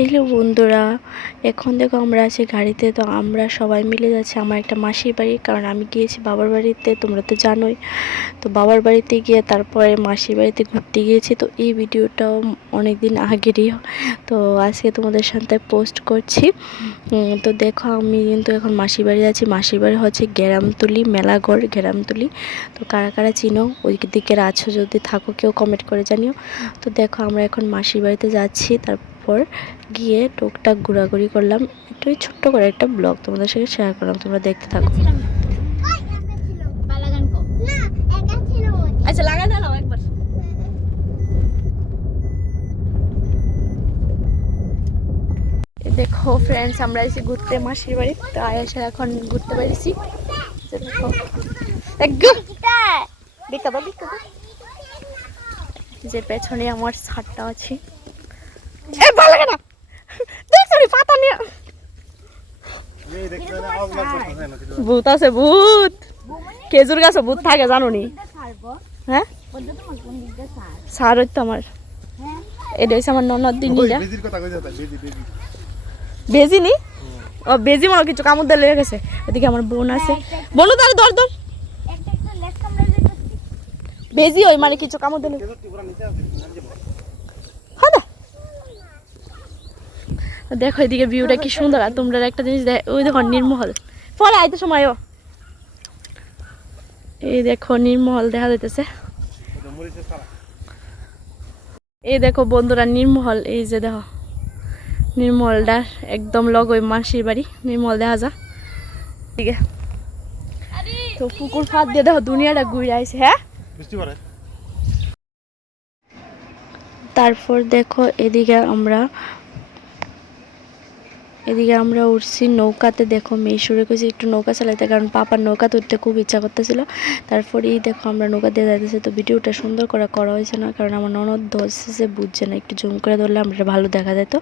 Hello বন্ধুরা, এখন দেখো আমরা আছি গাড়িতে। তো আমরা সবাই মিলে যাচ্ছি আমার একটা মাসির বাড়ি, কারণ আমি গিয়েছি বাবার বাড়িতে, তোমরা তো জানোই। তো বাবার বাড়িতে গিয়ে তারপরে মাসির বাড়িতে ঘুরতে গিয়েছি। তো এই ভিডিওটাও অনেক দিন আগেরই, তো আজকে তোমাদের সাথে পোস্ট করছি। তো দেখো আমি কিন্তু এখন মাসির বাড়ি আছি। মাসির বাড়ি হচ্ছে গ্রামতুলি, মেলাগড় গ্রামতুলি। তো কারা কারা চিনো ওই দিকের আছো, যদি থাকো কেউ কমেন্ট করে জানিও। তো দেখো আমরা এখন মাসির বাড়িতে যাচ্ছি। তারপর গিয়ে টুকটাক ঘোরাঘুরি করলাম, একটু ছোট্ট করে একটা ব্লগ তোমাদের সাথে শেয়ার করলাম, তোমরা দেখতে থাকো। আচ্ছা লাগাই দাও একবার। দেখো ফ্রেন্ডস, আমরা এসে ঘুরতে মাসির বাড়ি। তো আয়েশা এখন ঘুরতে পেরেছি। দেখো একদম যে পেছনে আমার ছাদটা আছে। ভালো লাগে না, দেখছো পাতা নিয়ে ভূত আছে, ভূত খেজুর গাছে ভূত থাকে জানো নি? হ্যাঁ সার হইতো আমার, এটা হচ্ছে আমার ননদ দিনীরা। বেজি নি? ও বেজি মার কিছু কামড় দিয়ে লেগে গেছে। এদিকে আমার বোন আছে, বোনও তাহলে ধর ধর বেজি ওই মানে কিছু কামড় দিলে। দেখো এদিকে ভিউটা কি সুন্দর। আর তোমরা একটা জিনিস ওই দেখো নির্মহল পরে আইতে সময়ও, এই দেখো নির্মহল দেখা যাইতেছে। এই দেখো বন্ধুরা নির্মহল, এই যে দেখো নির্মহলটা একদম লগই মাসির বাড়ি। নির্মহল দেখা যা ঠিক আছে। তো পুকুর ফাঁদ দিয়ে দেখো দুনিয়াটা ঘুরে আইছে। হ্যাঁ তারপর দেখো এদিকে আমরা উঠছি নৌকাতে। দেখো মেয়ে শুরু করেছি একটু নৌকা চালাইতে, কারণ পাপার নৌকাতে উঠতে খুব ইচ্ছা করতেছিল। তারপরেই দেখো আমরা নৌকা দিয়ে যাইতেছি। তো ভিডিওটা সুন্দর করে করা হয়েছে না, কারণ আমার ননদ ধরছে বুঝছে না, একটু জুম করে ধরলে আমরা ভালো দেখা যেত।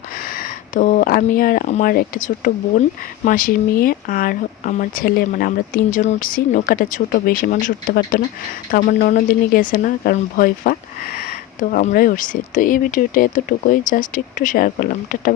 তো আমি আর আমার একটা ছোট্ট বোন, মাসির মেয়ে আর আমার ছেলে, মানে আমরা তিনজন উঠছি। নৌকাটা ছোট, বেশি মানুষ উঠতে পারতো না। তো আমার ননদিনী গেছে না, কারণ ভয় পা। তো আমরাই উঠছি। তো এই ভিডিওটা এতটুকুই, জাস্ট একটু শেয়ার করলাম। টাটা।